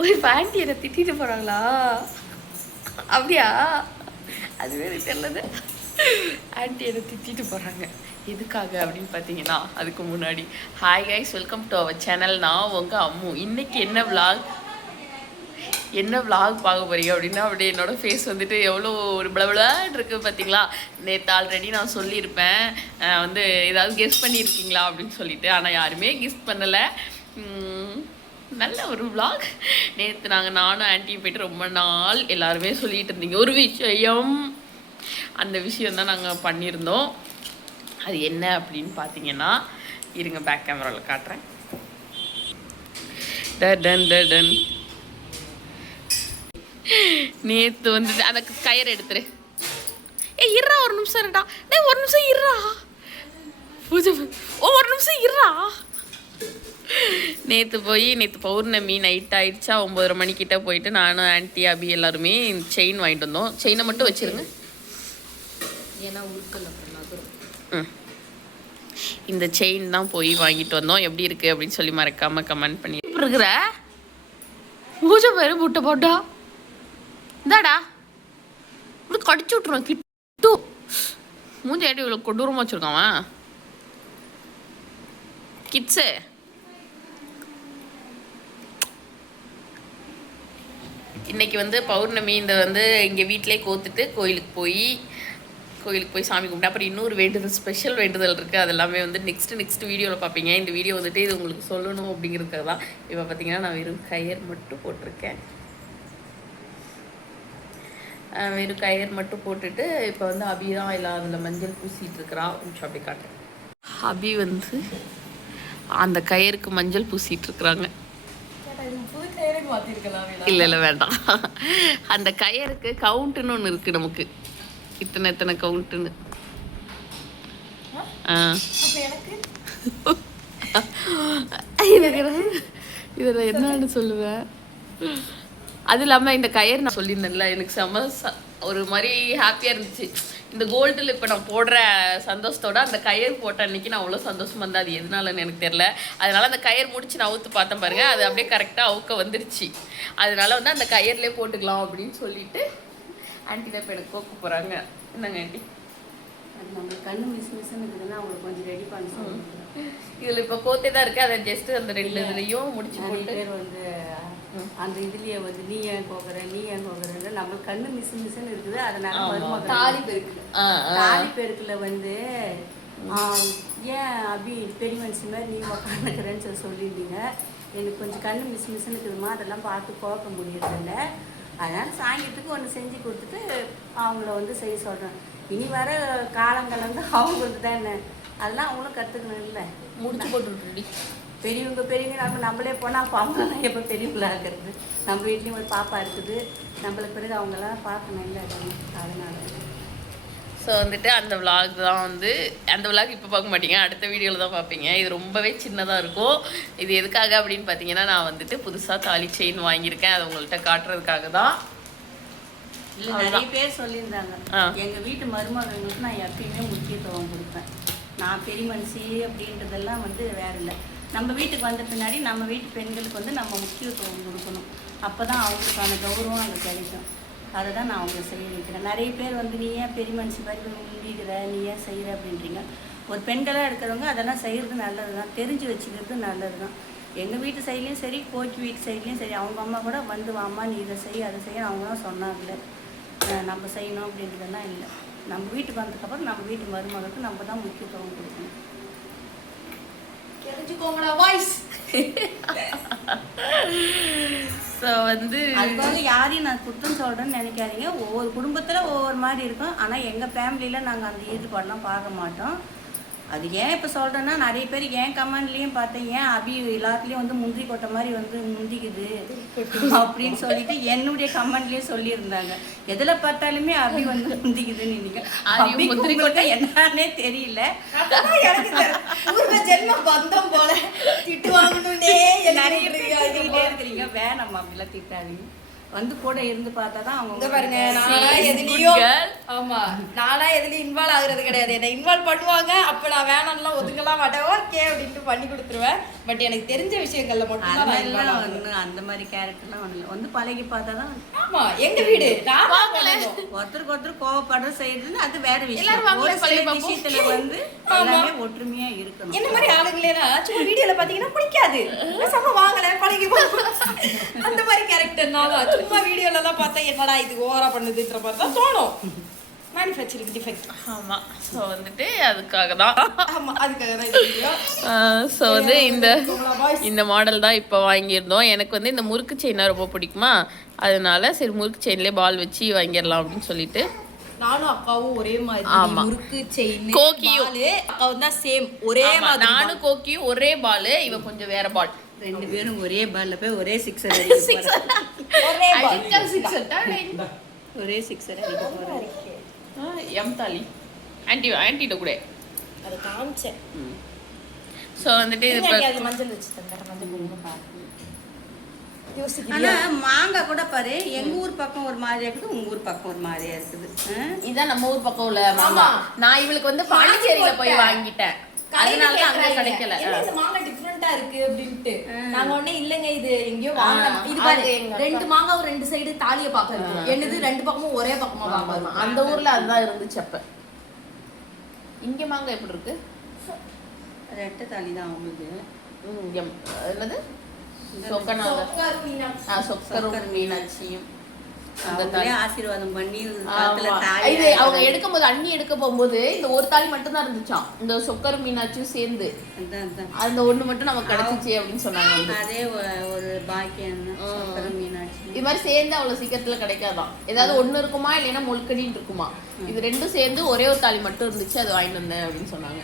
ஒரு ஆண்டி என்னை திட்டிட்டு போகிறாங்களா? அப்படியா? அதுவே எனக்கு தெரியலது. ஆண்டி என்னை திட்டிட்டு போகிறாங்க. எதுக்காக அப்படின்னு பார்த்தீங்கன்னா, அதுக்கு முன்னாடி hi guys, welcome to our channel. நான் உங்கள் அம்மு. இன்றைக்கி என்ன விளாக் பார்க்க போகிறீங்க அப்படின்னா, அப்படியே என்னோடய ஃபேஸ் வந்துட்டு எவ்வளோ ஒரு பிளபிளான் இருக்குது பார்த்தீங்களா? நேற்று ஆல்ரெடி நான் சொல்லியிருப்பேன் வந்து ஏதாவது கெஸ் பண்ணியிருக்கீங்களா அப்படின்னு சொல்லிட்டு. ஆனால் யாருமே கெஸ் பண்ணலை. நல்ல ஒரு விளாக். நேற்று நானும் ஆன்ட்டியும் போய்ட்டு ரொம்ப நாள் எல்லாருமே சொல்லிகிட்டு இருந்தீங்க ஒரு விஷயம். அந்த விஷயம் தான் நாங்கள் பண்ணியிருந்தோம். அது என்ன அப்படின்னு பார்த்தீங்கன்னா, இருங்க பேக் கேமராவில் காட்டுறேன். டன் நேற்று வந்து அந்த கயிறு எடுத்துரு. இருறா ஒரு நிமிஷம் இருடா. ஒரு நிமிஷம் இருறா. ஒரு நிமிஷம் இருறா. நேற்று பௌர்ணமி நைட் ஆயிடுச்சா, 9:30 மணிக்கிட்ட போயிட்டு நானும் ஆன்ட்டி அபி எல்லாருமே செயின் வாங்கிட்டு வந்தோம். செயினை மட்டும் வச்சிருங்க, ஏன்னா உருக்கல் அப்புறம். இந்த செயின் தான் போய் வாங்கிட்டு வந்தோம். எப்படி இருக்குது அப்படின்னு சொல்லி மறக்காமல் கமெண்ட் பண்ணி இருக்கிற. பூஜை பேர் முட்டை போட்டா இந்தாடா இப்படி கடிச்சு விட்ருவோம். கிட்டு மூஞ்சி ஆட்டி இவ்வளோ கொடூரமாக வச்சுருக்கான் கிட்ஸு. இன்றைக்கி வந்து பௌர்ணமி. இந்த வந்து இங்கே வீட்டிலே கோத்துட்டு கோயிலுக்கு போய் சாமி கும்பிட்டு அப்புறம் இன்னொரு வேண்டுதல், ஸ்பெஷல் வேண்டுதல் இருக்குது. அது எல்லாமே வந்து நெக்ஸ்ட் வீடியோவில் பார்ப்பீங்க. இந்த வீடியோ வந்துட்டு இது உங்களுக்கு சொல்லணும் அப்படிங்கிறதுக்காக தான். இப்போ பார்த்தீங்கன்னா நான் வெறும் கயிறு மட்டும் போட்டிருக்கேன். வெறும் கயிறு மட்டும் போட்டுட்டு இப்போ வந்து அபி தான் எல்லாம் அதில் மஞ்சள் பூசிகிட்டு இருக்கிறா. கொஞ்சம் அப்படி காட்டுறேன். அபி வந்து அந்த கயிறுக்கு மஞ்சள் பூசிகிட்டு இருக்கிறாங்க. இல்லை வேண்டாம். அந்த கயிறுக்கு கவுண்ட்டுன்னு ஒன்று இருக்குது நமக்கு. இத்தனை கவுண்ட்டுன்னு. இதில் என்னன்னு சொல்லுவேன். அது இல்லாமல் இந்த கயிறு நான் சொல்லியிருந்தேன்ல, எனக்கு செம்ம ஒரு மாதிரி ஹாப்பியாக இருந்துச்சு. இந்த கோல்டில் இப்போ நான் போடுற சந்தோஷத்தோட அந்த கயிறு போட்ட அன்றைக்கி நான் அவ்வளோ சந்தோஷமாக இருந்தேன். அது எதுனாலன்னு எனக்கு தெரில. அதனால் அந்த கயிறு முடிச்சு நான் அவுத்து பார்த்தேன் பாருங்கள். அது அப்படியே கரெக்டாக அவுக்க வந்துருச்சு. அதனால் வந்து அந்த கயிறுலேயே போட்டுக்கலாம் அப்படின்னு சொல்லிட்டு ஆன்ட்டி தான் இப்போ எனக்கு கோக்க போகிறாங்க. என்னங்க ஆன்ட்டி? அது நம்மளுக்கு கண்ணு மிஸ்ன்னு இருக்குதுன்னா அவங்களுக்கு கொஞ்சம் ரெடி பண்ணி சொல்லுங்கள். இதில் இப்போ கோத்தே தான் இருக்குது. அதை ஜஸ்ட்டு அந்த 2 இதுலேயும் முடிச்சு போட்டு பேர் வந்து அந்த இதுலேயே வந்து நீ ஏன் கோக்குறேன்னு நம்மளுக்கு கண்ணு மிஸ்ன்னு இருக்குது. அதனால தாலி பெருக்கில் வந்து ஏன் அபி பெரிய மனுஷன் மாதிரி நீ உக்காந்துக்கிறேன்னு சொல்லியிருந்தீங்க. எனக்கு கொஞ்சம் கண்ணு மிஸ்ன்னு இருக்குதுமா, அதெல்லாம் பார்த்து கோக்க முடியறதில்ல. அதனால் சாயங்காலத்துக்கு ஒன்று செஞ்சு கொடுத்துட்டு அவங்கள வந்து செய்ய சொல்கிறேன். இனி வர காலங்கள் வந்து அவங்களுக்கு தான் என்ன அதெல்லாம் அவங்களும் கற்றுக்கணும். இல்லை முடிச்சு போட்டு பெரியவங்க நம்மளே போனால் பாப்பா தான் எப்போ பெரியவங்களாக இருக்கிறது. நம்ம வீட்லேயும் ஒரு பாப்பா இருக்குது. நம்மளுக்கு பிறகு அவங்களாம் பார்க்கணும். இல்லை அதனால ஸோ வந்துட்டு அந்த விளாக் தான் வந்து அந்த விளாக் இப்போ பார்க்க மாட்டீங்க, அடுத்த வீடியோவில் தான் பார்ப்பீங்க. இது ரொம்பவே சின்னதாக இருக்கும். இது எதுக்காக அப்படின்னு பார்த்தீங்கன்னா, நான் வந்துட்டு புதுசாக தாலி செயின் வாங்கியிருக்கேன். அதை உங்கள்கிட்ட காட்டுறதுக்காக தான். இல்லை நிறைய பேர் சொல்லியிருந்தாங்க, எங்கள் வீட்டு மருமகளுக்கு நான் எப்பயுமே முக்கியத்துவம் கொடுப்பேன். நான் பெரிய மனுஷி அப்படின்றதெல்லாம் வந்து வேறு இல்லை. நம்ம வீட்டுக்கு வந்த பின்னாடி நம்ம வீட்டு பெண்களுக்கு வந்து நம்ம முக்கியத்துவம் கொடுக்கணும். அப்போ தான் அவங்களுக்கான கௌரவம் அங்கே கிடைக்கும். அதை தான் நான் அவங்க செய்ய வைக்கிறேன். நிறைய பேர் வந்து நீ ஏன் பெரிய மனுஷி மாதிரி முந்திக்கிற, நீ ஏன் செய்கிற அப்படின்றீங்க. ஒரு பெண்களாக இருக்கிறவங்க அதெல்லாம் செய்கிறது நல்லது தான், தெரிஞ்சு வச்சுக்கிறது நல்லது தான். எங்கள் வீட்டு சைட்லேயும் சரி, கோச்சி வீட்டு சைட்லேயும் சரி, அவங்க அம்மா கூட வந்து அம்மா நீ இதை செய்ய அதை செய்ய அவங்க தான் சொன்னாங்களே, நம்ம செய்யணும் அப்படின்றதெல்லாம் இல்லை. நம்ம வீட்டுக்கு வந்ததுக்கப்புறம் நம்ம வீட்டு மருமகளுக்கு நம்ம தான் முக்கியத்துவம் கொடுக்கணும். தெரிஞ்சுக்கோங்களா வாய்ஸ். ஸோ வந்து அதுக்காக யாரையும் நான் குற்றம் சொல்கிறேன்னு நினைக்காதீங்க. ஒவ்வொரு குடும்பத்தில் ஒவ்வொரு மாதிரி இருக்கும். ஆனால் எங்கள் ஃபேமிலியில் நாங்கள் அந்த ஈடுபாடெலாம் பார்க்க மாட்டோம். அது ஏன் இப்போ சொல்கிறேன்னா, நிறைய பேர் ஏன் கமெண்ட்லேயும் பார்த்தேன், ஏன் அபி எல்லாத்துலேயும் வந்து முந்திரி கொட்டை மாதிரி வந்து முந்திக்குது அப்படின்னு சொல்லிட்டு என்னுடைய கமெண்ட்லேயும் சொல்லியிருந்தாங்க. எதில் பார்த்தாலுமே அபி வந்து முந்திக்குதுன்னு நீங்கள் முந்திரி கொட்டை என்னன்னே தெரியல. ஜென்மம் பந்தம் போல திட்டு வாங்கணுன்னே நிறைய இருக்கிறீங்க. வேணாம்மா அப்படிலாம் திட்டாதீங்க. வந்து கூட இருந்து பார்த்தா தான் இங்க அவங்க பாருங்க நானா She is எதுலயும் good girl. ஆமா நானா எதுலயும் இன்வால்வ் ஆகுறது கிடையாது. என்ன இன்வால்வ் பண்ணுவாங்க, அப்ப நான் வேணாம்லாம் ஒதுங்கலாம் மாட்டேன். ஓகே அப்படின்ட்டு பண்ணி கொடுத்துருவேன். பட் எனக்கு தெரிஞ்ச விஷயங்கள்ல மட்டும் தான் நான் involve அதெல்லாம் ஆகுவேன். ஒண்ணு அந்த மாதிரி கேரக்டர்லாம் ஒண்ணு வந்து பழகி பார்த்தா தான் ஆமா எங்க வீடு நான் வாங்கல. ஒருத்தருக்கு ஒருத்தர் கோவப்படுற செய்யறதுன்னு அது வேற விஷயம். எல்லாரும் வாங்கல, ஒரு சில பழகி பார்ப்போம். விஷயத்துல வந்து எல்லாமே ஒற்றுமையா இருக்கணும். என்ன மாதிரி ஆளுங்களேனா சும்மா வீடியோல பாத்தீங்கன்னா பிடிக்காது, பேசாம வாங்கல பழகி அந்த மாதிரி கேரக்டர்னால சும்மா வீடியோல எல்லாம் பார்த்தா என்னடா இது ஓவரா பண்ணுதுன்ற மாதிரி தான் தோணும். Manufacturing defect. ஆமா ஸோ வந்துட்டு அதுக்காக தான் ஆமா அதுக்காக தான் இந்த வீடியோ. ஸோ வந்து இந்த மாடல் தான் இப்போ வாங்கியிருந்தோம். எனக்கு வந்து இந்த முறுக்கு செயினா ரொம்ப பிடிக்குமா, அதனால சரி முறுக்கு செயின்லேயே பால் வச்சு வாங்கிடலாம் அப்படின்னு சொல்லிட்டு. நானும் அக்காவும் ஒரே மாதிரி ஆமா. முறுக்கு செயின் கோக்கியும். அக்காவும் தான் சேம் ஒரே ஆமா, மாதிரி. நானும் கோக்கியும் ஒரே பால், இவ கொஞ்சம் வேற பால். ரெண்டு பேரும் ஒரே பால்ல போய் ஒரே சிக்ஸர் அடிக்க போறாங்க. ஒரே அடிச்சா six அடிச்சா ஒரே சிக்ஸர் அடிக்க போறாங்க. எம் தாலி ஆன்டிட்ட கூட. அது காமிச்சேன். ஸோ வந்துட்டு இது நீங்க இப்ப- அது மஞ்சள் வச்சு தந்தேன். மஞ்சள் குங்குமம் ஆனா யோசிக்கிறீங்க. மாங்காய் கூட பாரு, எங்க ஊர் பக்கம் ஒரு மாதிரியா இருக்குது, உங்க ஊர் பக்கம் ஒரு மாதிரியா இருக்குது. இதான் நம்ம ஊர் பக்கம் உள்ள மாமா. ஆமா. நான் இவளுக்கு வந்து பாண்டிச்சேரியில போய் போட்டேன். வாங்கிட்டேன், கடையில அதனால தான் அங்க கேக்குறாங்க, கிடைக்கல. என்ன இந்த மாங்காய் டிஃபரெண்டா இருக்கு அப்படின்ட்டு. நாங்க உடனே இல்லங்க இது எங்கேயோ வாங்கலாம். இது பாரு அது எங்க ரெண்டு மாங்காய் ரெண்டு சைடு தாலிய பாக்க இருக்கு. என்னது ரெண்டு பக்கமும் ஒரே பக்கமா பாக்க இருக்கு. அந்த ஊர்ல அதுதான் இருந்துச்சு அப்ப. இங்க மாங்காய் எப்படி இருக்கு? ரெட்டை தாலி தான் அவங்களுக்கு. என்னது சொக்கநாத சொக்கர் மீனாட்சி. சொக்கரும் மீனாட்சியும் அந்த அவங்களே தாலி. ஆசீர்வாதம் பண்ணி ஆமா. காத்துல தாலி இது அவங்க எடுக்கும்போது அண்ணி எடுக்க போகும்போது இந்த ஒரு தாலி மட்டும் தான் இருந்துச்சாம், இந்த சொக்கரும் மீனாட்சியும் சேர்ந்து. அதான் அதான். அந்த ஒண்ணு மட்டும் நமக்கு கிடைச்சிச்சு அப்படின்னு சொன்னாங்க வந்து. அதே ஒரு பாக்கியம் தான். சக்கரம் மீனாட்சி. இது மாதிரி சேர்ந்து அவ்வளவு சீக்கிரத்துல கிடைக்காதான். ஏதாவது ஒண்ணு இருக்குமா இல்லைன்னா முழுக்கடின்னு இருக்குமா. இது ரெண்டும் சேர்ந்து ஒரே ஒரு தாலி மட்டும் இருந்துச்சு, அது வாங்கிட்டு வந்தேன் அப்படின்னு சொன்னாங்க.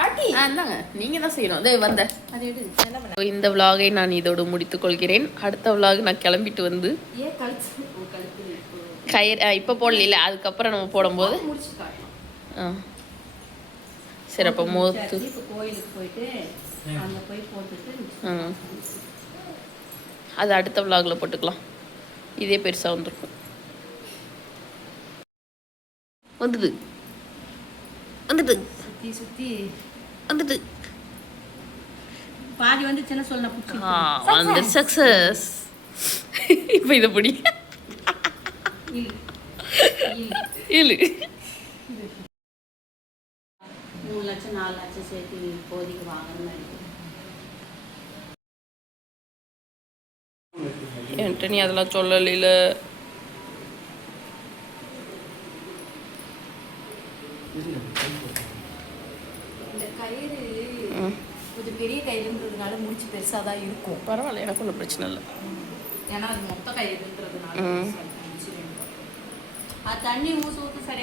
ஆட்டி இந்தாங்க, நீங்க தான் செய்யணும். அதே வந்த அது எடு. என்ன பண்ண? இந்த vlog-ஐ நான் இதோடு முடித்துக் கொள்கிறேன். அடுத்த vlog நான் கிளம்பிட்டு வந்து ஏன் கழிச்சு கயிறு இப்போ போடல, அதுக்கப்புறம் நம்ம போடும்போது முடிச்சு காட்டலாம். சரி அப்போ மோத்து இப்ப கோயிலுக்கு போயிட்டு அங்க போய் போட்டுட்டு அது அடுத்த vlog-ல போட்டுக்கலாம். இதே பெருசா வந்திருக்கும். வந்துட்டு வந்துட்டு சுத்தி சுத்தி வந்துட்டு பாதி வந்து சின்ன சொல்ல பிடிச்சி அந்த சக்சஸ். இப்போ இதை பிடி இழு. 3 லட்சம் 4 லட்சம் சேர்த்து இப்போதைக்கு வாங்கணும்னு நினைக்கிறேன். என்கிட்ட நீ அதெல்லாம் சொல்லல. இந்த கயிறு கொஞ்சம் பெரிய கயிறுன்றதுனால முடிச்சு பெருசா தான் இருக்கும். பரவாயில்ல, எனக்கு ஒன்றும் பிரச்சனை இல்லை. ஏன்னா அது மொத்த கயிறுன்றதுனால ம். முடிச்சு வேணும். தண்ணி ஊற்று ஊற்று சரி